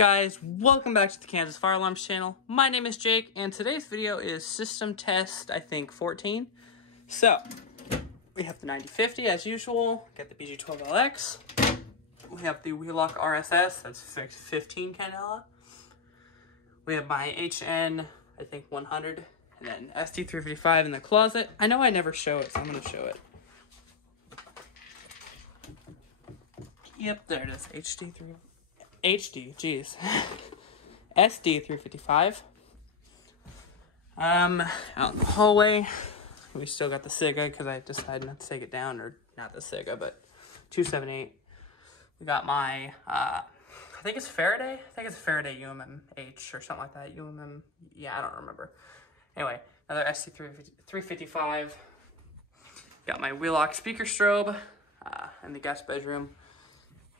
guys, welcome back to the Kansas Fire Alarms channel. My name is Jake, and today's video is system test, I think, 14. So, we have the 9050 as usual, got the BG12LX, we have the Wheelock RSS, that's 15 candela. We have my HN, I think 100, and then ST355 in the closet. I know I never show it, so I'm going to show it. Yep, there it is, SD355. Out in the hallway, we still got the Siga because I decided not to take it down, or not the Siga, but 278. We got my, I think it's Faraday. I think it's Faraday UMMH or something like that. UMM, yeah, I don't remember. Anyway, another ST355. Got my Wheelock speaker strobe in the guest bedroom.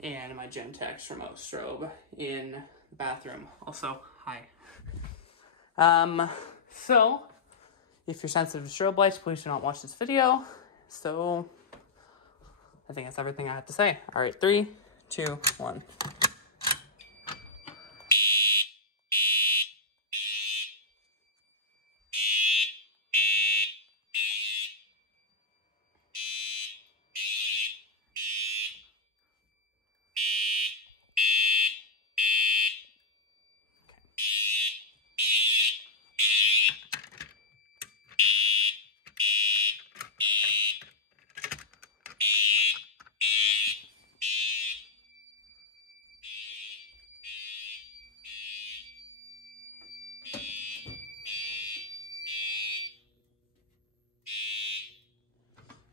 And my Gentex remote strobe in the bathroom. Also, hi. So, if you're sensitive to strobe lights, please do not watch this video. So, I think that's everything I have to say. All right, 3, 2, 1.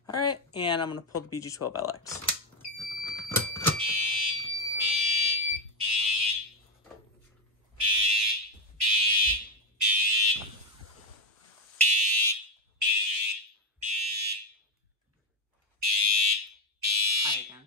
All right, and I'm gonna pull the BG12LX. Hi again.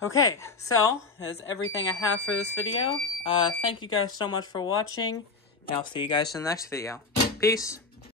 Okay, so that's everything I have for this video. Thank you guys so much for watching, and I'll see you guys in the next video. Peace.